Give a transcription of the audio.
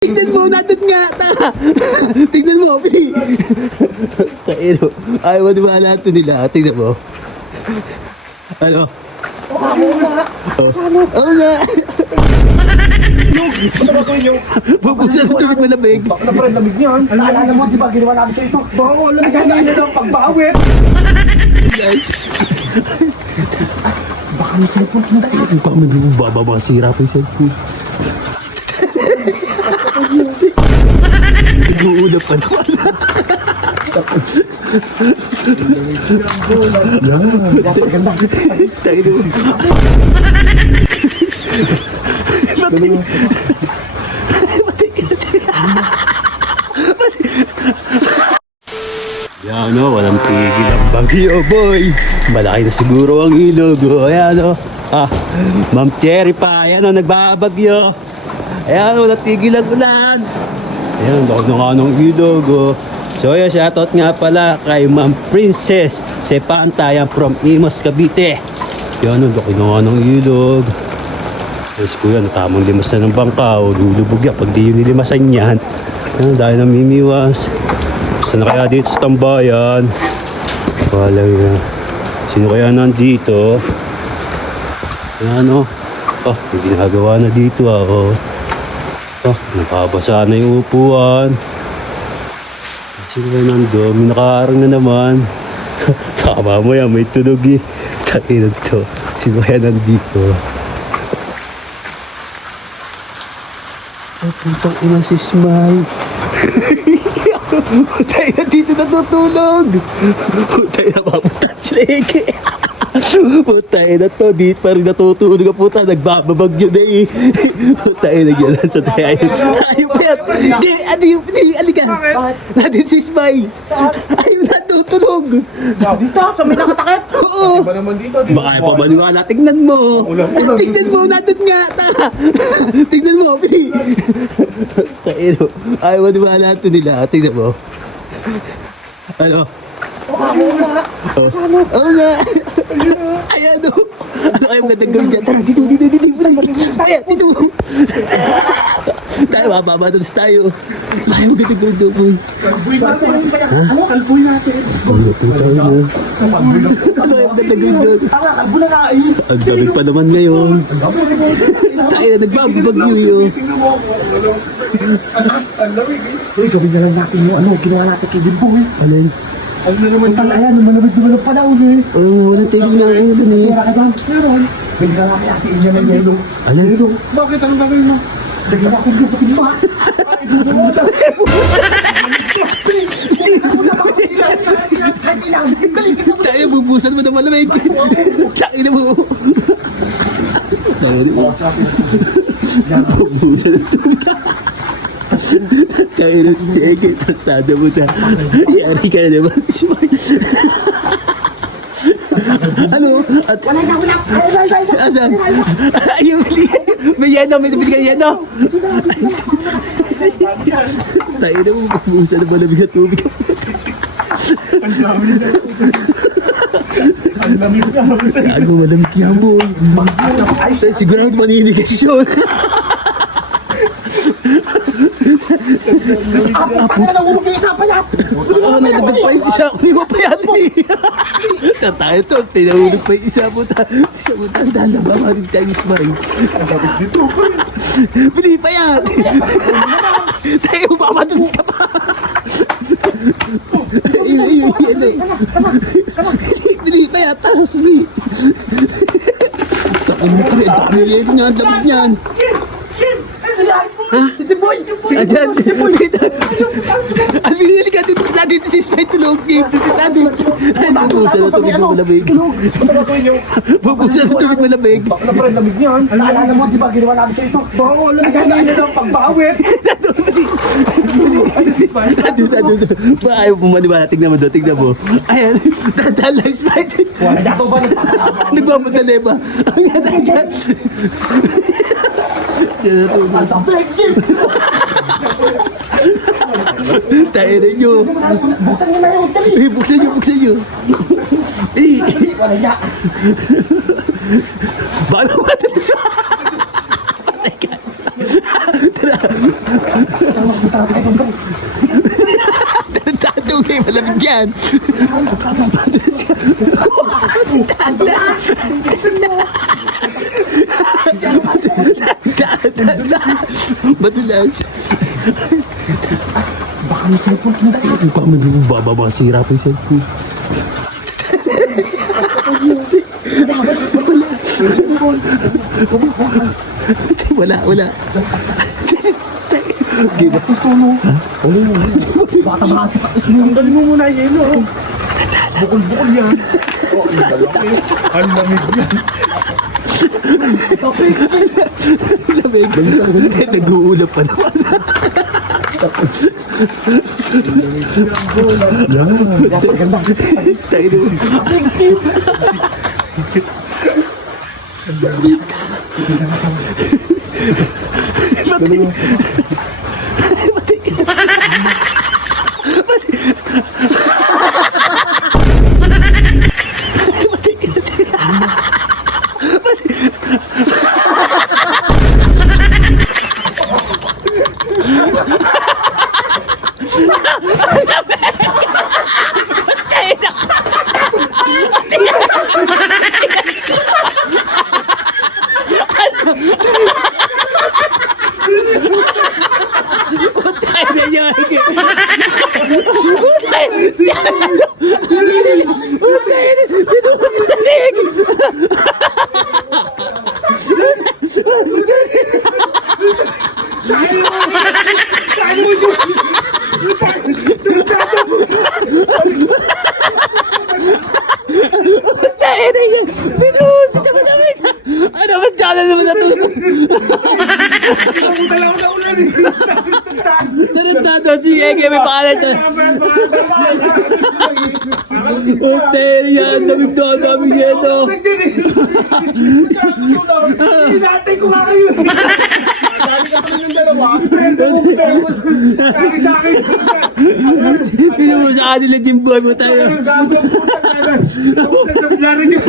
Tignan mo, nandun nga, ta! Tignan mo, pili! Taino, ayaw mo naman lahat nila, tignan mo. Ano? Oo nga! Bubuksan ang tubig malamig. Baka na parang lamig niyan. Naalala mo, di ba, ginawa namin sa ito? Baka wala na ganyan na lang pagbawit. Guys, Baka may cellphone kong daan. ang pamili mo, babasira pa yung cellphone. Nag-uuna pa naman. Ganda. Tayo. Yan o, walang tigil ang bagyo, boy. Malaki na siguro ang ilog. O, ayan o. Ma'am Cherry pa. Ayan o, nagbabagyo. Ayan o, walang tigil ang ulan. Ayan, laki na nga ng ilog o. So ayan, shoutout nga pala kay Ma'am Princess Sepanta, yan from Imos, Cavite. Yan o, laki na nga ng ilog. Tapos kuya, natamang limas na ng bangka o lulubog yan pag di yun nilimasan yan. Ayan, dahil namimiwas. Saan na kaya dito sa tambayan? Wala na. Sino kaya nandito? Ayan o. May ginagawa na dito o. Nakabasa na yung upuan. Sino kaya nandun? May nakaarang na naman. Baka mo yan, may tunog eh. Takinag to. Sino kaya nandito? Puntang inang si Smile. Putay na dito natutulog. Putay na papunta sila Eke. Putay na to, di pa rin natutulog ang puta. Nagbababagyo na eh. Putay na gyan sa tayo. Ayaw pa yan. Di, alika. Natin si Smile. Ayaw natutulog. Dito, sa may nakatakip. Oo. Iba naman dito. Baka pa maniwala. Tignan mo. Tignan mo, nandun nga, ta. Tignan mo, pili. Taino, ayaw maniwala ito nila. Tignan mo. Ano? Oo nga. Ayan o. Ano kayong gandang gawin dyan? Tara, dito. Ayan, dito. Tayo, mababadalas tayo. Ayaw gandang gawin daw, boy. Kalbuy natin. Ano? Kalbuy natin. Ano po tayo mo? Ano kayong gandang gawin doon? Tama, kalbo na nga eh. Ang damig pa naman ngayon. Tayo, nagbabagyo yun. Tingnan mo ako. Ang lamig eh. Uy, gawin na lang natin yung ano, ginawa natin kay Jimboy. Alin? Ano na naman pala, ayan, malamig ng panahon eh. Oo, wala tigil na ang ulan eh. Pera ka dyan, meron. Bigla namin atiin niya ng yelo. Alin? Yelo. Bakit ang dami mo? Bigla akong dupatin mo ha. Ay, dupatin mo. Tayo, bubusan mo na malamig. Tsakin na mo. Tayo rin mo. Bubusan na ito. Tayo rin si Eke. Tratado mo na. Yari ka na naman. Ano? At... Asan? Ayun, may yeno. May nabili ka yeno. Tayo na mo. Bubusan na malamig at tubig. Ang dami na. Ang lamig na. Gago, malamig yan, boy. Sigurado maninigas yun. Apa na nahulog yung isa pa yan? Nagdag pa yung isa. Hindi mo pa yan eh. Tayo to. Tinahulog pa yung isa po. Isa po tandaan na ba? Maring tayo smile. Ang lamig dito. Bili pa yan. Tayo ba? Madalas ka pa. Bili pa yan. Taras mi. Takin mo pre. Dami yan nga. Ang lamig niyan. Ha? Si Jimboy! Ayan! Ang binili ka dito si Smile tulog. Bubusan na tubig malamig. Bubusan na tubig malamig. Baka na parang lamig niyan. Naalala mo, di ba, ginawa namin sa ito? Baka wala na ganyan na lang pagbawit. Nandun. Ba ayaw mo maniwala. Tignan mo doon. Tignan mo. Ayan. Dadaan lang Smile. Wala na ba Nagmamadali ba? Ayan. Ang tablet, Jim! Tayo na nyo. Buksan niyo na yung dali. Buksan nyo. Wala niya. Bago madalas. Tara. Tatugay, malamig yan. Matulas. Baka may cellphone kang daan. Baka may bababa sira pa yung cellphone. Wala, wala. Baka makasi pa. Tanggalin mo muna yung yelo. Bukol-bukol yan. Ang lamig yan. Lamig. Nag-uulap pa naman. Tayo ano ba dyan naman natulog? Tarantado si Ege, may pangalan to. Hotel yan, daming yeto. Hinatay ko nga kayo. Sabi ka pa ng dalawa. Sabi sa akin. Hindi mo sa kanila Jimboy mo tayo. Gabi ang puta. Sabi niyo.